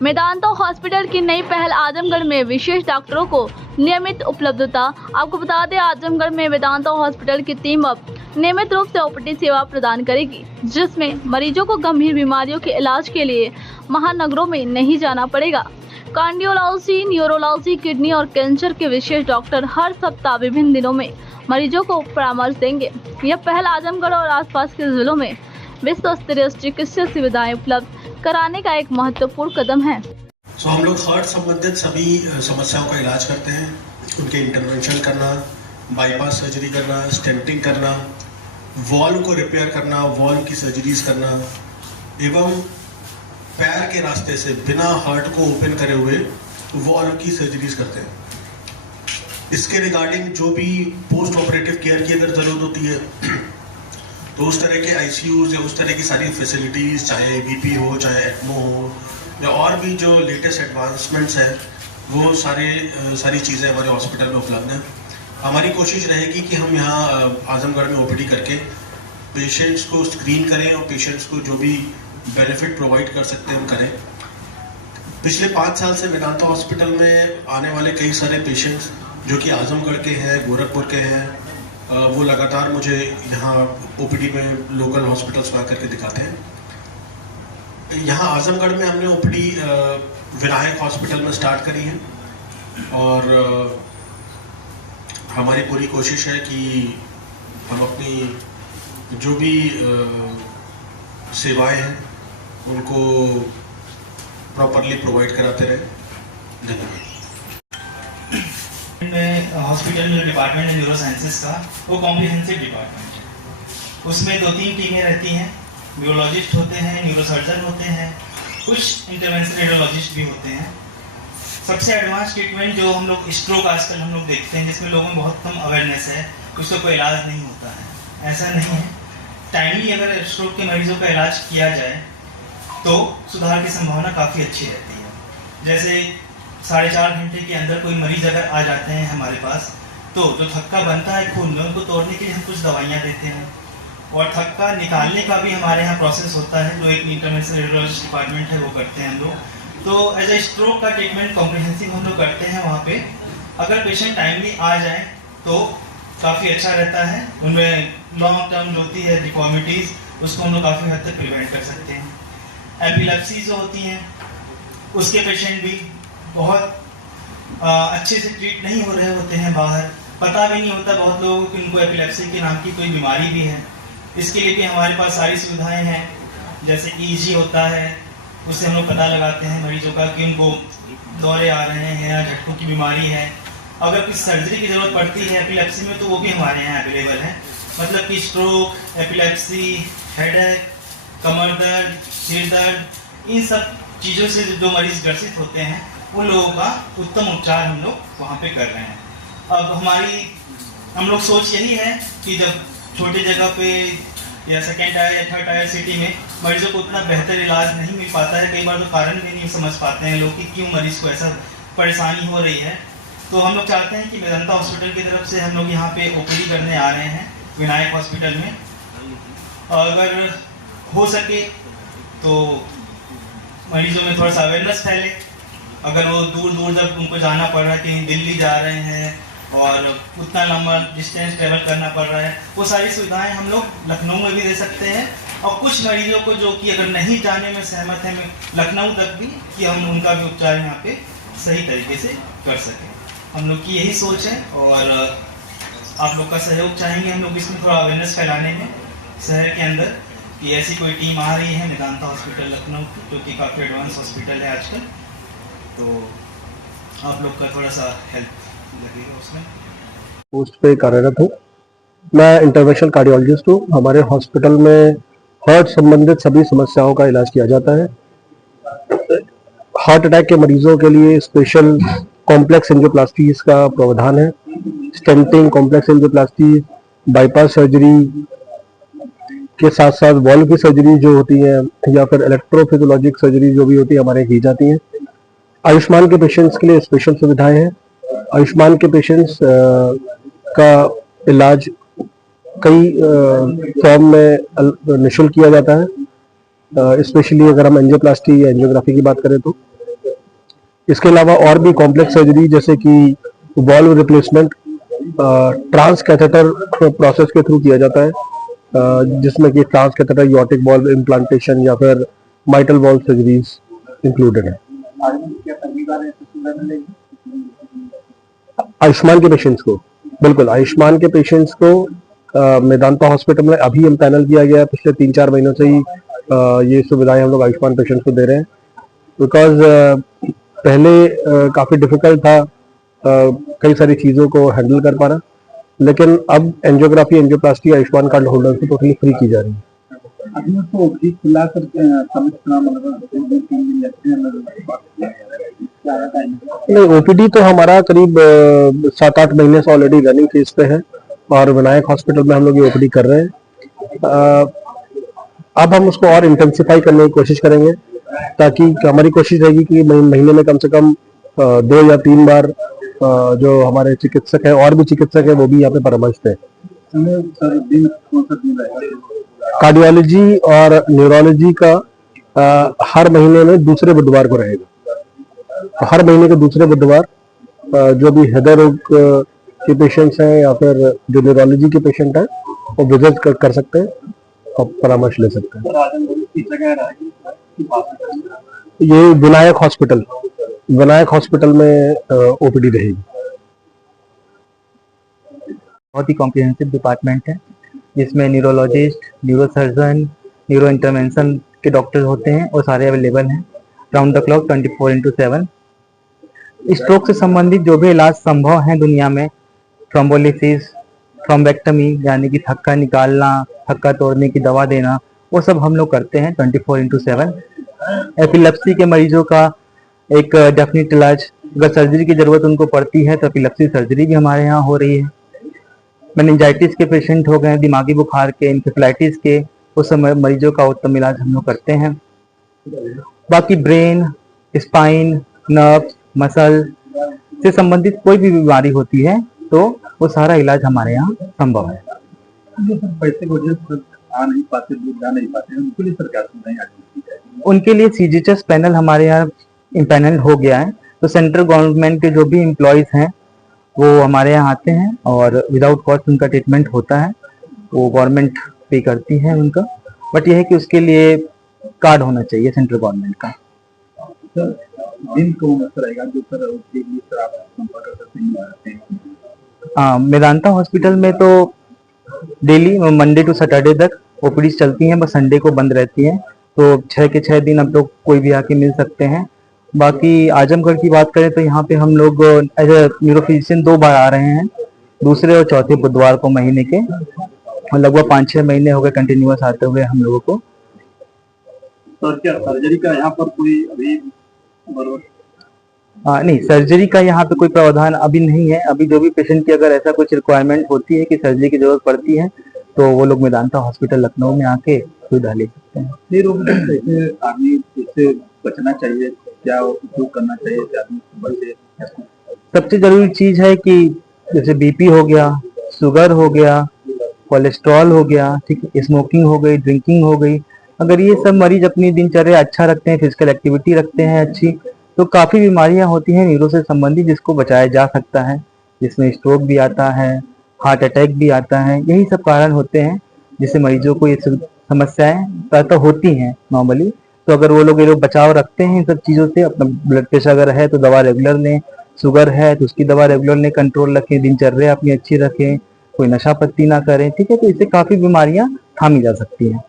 Medanta hospital की नई पहल आजमगढ़ में विशेष डॉक्टरों को नियमित उपलब्धता। आपको बता दें, आजमगढ़ में मेदांता हॉस्पिटल की टीम अब नियमित रूप से ओपीडी सेवा प्रदान करेगी, जिसमें मरीजों को गंभीर बीमारियों के इलाज के लिए महानगरों में नहीं जाना पड़ेगा। कार्डियोलॉजी, न्यूरोलॉजी, किडनी और कैंसर के विशेष डॉक्टर हर सप्ताह विभिन्न दिनों में मरीजों को परामर्श देंगे। यह पहल आजमगढ़ और आसपास के जिलों में विश्व स्तरीय चिकित्सा सुविधाएं उपलब्ध कराने का एक महत्वपूर्ण कदम है। हम लोग हार्ट संबंधित सभी समस्याओं का इलाज करते हैं। उनके इंटरवेंशन करना, बाईपास सर्जरी करना, स्टेंटिंग करना, वॉल्व को रिपेयर करना, वॉल्व की सर्जरीज करना एवं पैर के रास्ते से बिना हार्ट को ओपन करे हुए वॉल्व की सर्जरीज करते हैं। इसके रिगार्डिंग जो भी पोस्ट ऑपरेटिव केयर की अगर ज़रूरत होती है तो उस तरह के आईसीयूज या उस तरह की सारी फैसिलिटीज़, चाहे बीपी हो, चाहे एक्मो हो या और भी जो लेटेस्ट एडवांसमेंट्स हैं, वो सारी चीज़ें हमारे हॉस्पिटल में उपलब्ध हैं। हमारी कोशिश रहेगी कि हम यहाँ आजमगढ़ में ओपीडी करके पेशेंट्स को स्क्रीन करें और पेशेंट्स को जो भी बेनिफिट प्रोवाइड कर सकते हैं हम करें। पिछले 5 साल से मेदांता हॉस्पिटल में आने वाले कई सारे पेशेंट्स जो कि आजमगढ़ के हैं, गोरखपुर के हैं, वो लगातार मुझे यहाँ ओपीडी में लोकल हॉस्पिटल्स में आकर के दिखाते हैं। यहाँ आजमगढ़ में हमने ओपीडी विनायक हॉस्पिटल में स्टार्ट करी है और हमारी पूरी कोशिश है कि हम अपनी जो भी सेवाएं हैं उनको प्रॉपरली प्रोवाइड कराते रहें। धन्यवाद। हॉस्पिटल में जो डिपार्टमेंट है न्यूरो साइंसेस का, वो कॉम्प्रिहेंसिव डिपार्टमेंट है। उसमें 2-3 टीमें रहती हैं। न्यूरोलॉजिस्ट होते हैं, न्यूरोसर्जन होते हैं, कुछ इंटरवेंशनल रेडियोलॉजिस्ट भी होते हैं। सबसे एडवांस ट्रीटमेंट जो हम लोग स्ट्रोक आजकल हम लोग देखते हैं, जिसमें लोगों में बहुत कम अवेयरनेस है, उसका कोई इलाज नहीं होता है। ऐसा नहीं है। टाइमली अगर स्ट्रोक के मरीजों का इलाज किया जाए तो सुधार की संभावना काफ़ी अच्छी रहती है। जैसे 4.5 घंटे के अंदर कोई मरीज अगर आ जाते हैं हमारे पास, तो जो थक्का बनता है खून में, उनको तोड़ने के लिए हम कुछ दवाइयाँ देते हैं और थक्का निकालने का भी हमारे यहाँ प्रोसेस होता है, जो एक इंटरवेंशनल रेडियोलॉजिस्ट डिपार्टमेंट है वो करते हैं हम लोग। तो एज ए स्ट्रोक का ट्रीटमेंट कॉम्प्रिहेंसिव हम लोग करते हैं। वहाँ पे अगर पेशेंट टाइमली आ जाए तो काफ़ी अच्छा रहता है। उनमें लॉन्ग टर्म जो होती है डिफॉर्मिटीज़, उसको हम लोग काफ़ी हद तक प्रिवेंट कर सकते हैं। एपिलेप्सी जो होती हैं, उसके पेशेंट भी बहुत अच्छे से ट्रीट नहीं हो रहे होते हैं बाहर, पता भी नहीं होता बहुत लोगों को इनको एपिलेप्सी के नाम की कोई बीमारी भी है। इसके लिए भी हमारे पास सारी सुविधाएं हैं। जैसे ईजी होता है, उससे हम लोग पता लगाते हैं मरीजों का कि उनको दौरे आ रहे हैं या झटकों की बीमारी है। अगर कुछ सर्जरी की ज़रूरत पड़ती है एपिलेप्सी में, तो वो भी हमारे यहाँ अवेलेबल है। मतलब कि स्ट्रोक, एपिलेप्सी, हेडेक, कमर दर्द, सिर दर्द, इन सब चीज़ों से जो मरीज ग्रसित होते हैं, उन लोगों का उत्तम उपचार हम लोग वहाँ पे कर रहे हैं। अब हम लोग सोच यही है कि जब छोटे जगह पे या सेकेंड टायर या थर्ड टायर सिटी में मरीजों को उतना बेहतर इलाज नहीं मिल पाता है, कई बार तो कारण भी नहीं समझ पाते हैं लोग कि क्यों मरीज को ऐसा परेशानी हो रही है। तो हम लोग चाहते हैं कि मेदांता हॉस्पिटल की तरफ से हम लोग यहाँ पे ओपीडी करने आ रहे हैं विनायक हॉस्पिटल में। अगर हो सके तो मरीजों में थोड़ा सा अवेयरनेस फैले। अगर वो दूर दूर तक उनको जाना पड़ रहा है, कहीं दिल्ली जा रहे हैं और उतना लंबा डिस्टेंस ट्रेवल करना पड़ रहा है, वो सारी सुविधाएं हम लोग लखनऊ में भी दे सकते हैं। और कुछ मरीजों को जो कि अगर नहीं जाने में सहमत है लखनऊ तक भी, कि हम उनका भी उपचार यहाँ पे सही तरीके से कर सकें। हम लोग की यही सोच है और आप लोग का सहयोग चाहेंगे हम लोग इसमें थोड़ा अवेयरनेस फैलाने में शहर के अंदर, कि ऐसी कोई टीम आ रही है मेदांता हॉस्पिटल लखनऊ की, जो कि काफ़ी एडवांस हॉस्पिटल है आजकल। तो आप लोग का थोड़ा सा हेल्प लगेगा उसमें। पोस्ट पे कार्यरत हूँ। मैं इंटरवेंशनल कार्डियोलॉजिस्ट हूँ। हमारे हॉस्पिटल में हार्ट संबंधित सभी समस्याओं का इलाज किया जाता है। हार्ट अटैक के मरीजों के लिए स्पेशल कॉम्प्लेक्स एंजियोप्लास्टीज का प्रावधान है। Stenting, complex angioplasty, bypass surgery के साथ साथ वॉल्व की सर्जरी जो होती है या फिर इलेक्ट्रोफिजियोलॉजिक सर्जरी जो भी होती है हमारे की जाती है। आयुष्मान के पेशेंट्स के लिए स्पेशल सुविधाएं हैं। आयुष्मान के पेशेंट्स का इलाज कई फॉर्म में निःशुल्क किया जाता है। स्पेशली अगर हम एंजियोप्लास्टी या एंजियोग्राफी की बात करें तो इसके अलावा और भी कॉम्प्लेक्स सर्जरी जैसे कि valve replacement trans catheter process के थ्रू किया जाता है, जिसमें कि trans catheter aortic valve implantation या फिर माइटल वॉल्व सर्जरीज इंक्लूडेड है। आयुष्मान के पेशेंट्स को, बिल्कुल आयुष्मान के पेशेंट्स को मेदांता हॉस्पिटल में अभी इम्पैनल किया गया है। पिछले 3-4 महीनों से ही ये सुविधाएं हम लोग आयुष्मान पेशेंट्स को दे रहे हैं, बिकॉज पहले काफी डिफिकल्ट था कई सारी चीजों को हैंडल कर पाना, लेकिन अब angiography angioplasty Ayushman card holder से टोटली फ्री की जा रही है। अभी तो भी खुला कर समझना नहीं, ओपीडी तो हमारा करीब 7-8 महीने से ऑलरेडी रनिंग फेज पे है और विनायक हॉस्पिटल में हम लोग ये ओपीडी कर रहे हैं। अब हम उसको और इंटेंसिफाई करने की कोशिश करेंगे, ताकि हमारी कोशिश रहेगी कि महीने में कम से कम 2 या 3 बार जो हमारे चिकित्सक है और भी चिकित्सक है वो भी यहाँ पे परामर्श दें। कार्डियोलॉजी और न्यूरोलॉजी का हर महीने में दूसरे बुधवार को रहेगा, तो हर महीने के दूसरे बुधवार जो भी हृदय रोग के पेशेंट्स हैं या फिर जो न्यूरोलॉजी के पेशेंट हैं वो विजिट कर सकते हैं और परामर्श ले सकते हैं। ये विनायक हॉस्पिटल में ओपीडी रहेगी। बहुत ही कॉम्प्रिहेंसिव डिपार्टमेंट है, जिसमें न्यूरोलॉजिस्ट, न्यूरोसर्जन, न्यूरो इंटरवेंशन के डॉक्टर्स होते हैं और सारे अवेलेबल हैं राउंड द क्लॉक 24/7। स्ट्रोक से संबंधित जो भी इलाज संभव है दुनिया में, थ्रोम्बोलिसिस, थ्रोम्बेक्टमी यानी कि थक्का निकालना, थक्का तोड़ने की दवा देना, वो सब हम लोग करते हैं 24/7। एपिलेप्सी के मरीजों का एक डेफिनेट इलाज, अगर सर्जरी की जरूरत उनको पड़ती है तो एपिलेप्सी सर्जरी भी हमारे यहाँ हो रही है। मेनिंजाइटिस के पेशेंट हो गए, दिमागी बुखार के, इंसेफ्लाइटिस के, उस समय मरीजों का उत्तम इलाज हम लोग करते हैं। बाकी ब्रेन, स्पाइन, नर्व, मसल से संबंधित कोई भी बीमारी होती है तो वो सारा इलाज हमारे यहाँ संभव है। जो सर पैसे की वजह से आ नहीं पाते, दूर जा नहीं पाते, उनके लिए सर क्या सुविधाएं आती है? उनके लिए सीजीएचएस पैनल हमारे यहाँ इम्पैनल हो गया है, तो सेंट्रल गवर्नमेंट के जो भी एम्प्लॉयज हैं वो हमारे यहाँ आते हैं और विदाउट कॉस्ट उनका ट्रीटमेंट होता है, वो गवर्नमेंट पे करती है उनका, बट ये है कि उसके लिए कार्ड होना चाहिए सेंट्रल गवर्नमेंट का। सर दिन कौन सा रहेगा जो सर उसके लिए सर आप संपर्क करते हैं? मेदांता हॉस्पिटल में तो डेली मंडे टू सैटरडे तक ओपीडी चलती हैं, बस संडे को बंद रहती हैं, तो 6 के 6 दिन अब लोग कोई भी आके मिल सकते हैं। बाकी आजमगढ़ की बात करें तो यहाँ पे हम लोग एज ए न्यूरोफिजिशियन 2 बार आ रहे हैं, दूसरे और चौथे बुधवार को महीने के, लगभग 5-6 महीने हो गए कंटिन्यूअस आते हुए हम लोगों को। सर क्या सर्जरी का यहाँ पर कोई अभी नहीं, सर्जरी का यहाँ पे कोई प्रावधान अभी नहीं है। अभी जो भी पेशेंट की अगर ऐसा कुछ रिक्वायरमेंट होती है कि सर्जरी की जरूरत पड़ती है तो वो लोग मेदांता हॉस्पिटल लखनऊ में आके सुविधा ले सकते हैं। फिर कैसे आदमी इससे बचना चाहिए, क्या उपयोग करना चाहिए कि आदमी बचे? सबसे जरूरी चीज है कि जैसे बीपी हो गया, शुगर हो गया, कोलेस्ट्रॉल हो गया, ठीक है, स्मोकिंग हो गई, ड्रिंकिंग हो गई, अगर ये सब मरीज अपनी दिनचर्या अच्छा रखते हैं, फिजिकल एक्टिविटी रखते हैं अच्छी, तो काफी बीमारियां होती हैं न्यूरो से संबंधित जिसको बचाया जा सकता है, जिसमें स्ट्रोक भी आता है, हार्ट अटैक भी आता है। यही सब कारण होते हैं जिससे मरीजों को ये समस्याएं प्रायः होती हैं नॉर्मली। तो अगर वो लोग ये लोग बचाव रखते हैं इन सब चीजों से, अपना ब्लड प्रेशर अगर है तो दवा रेगुलर लें, शुगर है तो उसकी दवा रेगुलर लें, कंट्रोल रखें, दिनचर्या अपनी अच्छी रखें, कोई नशा पत्ती ना करें, ठीक है, तो इससे काफी बीमारियां थामी जा सकती हैं।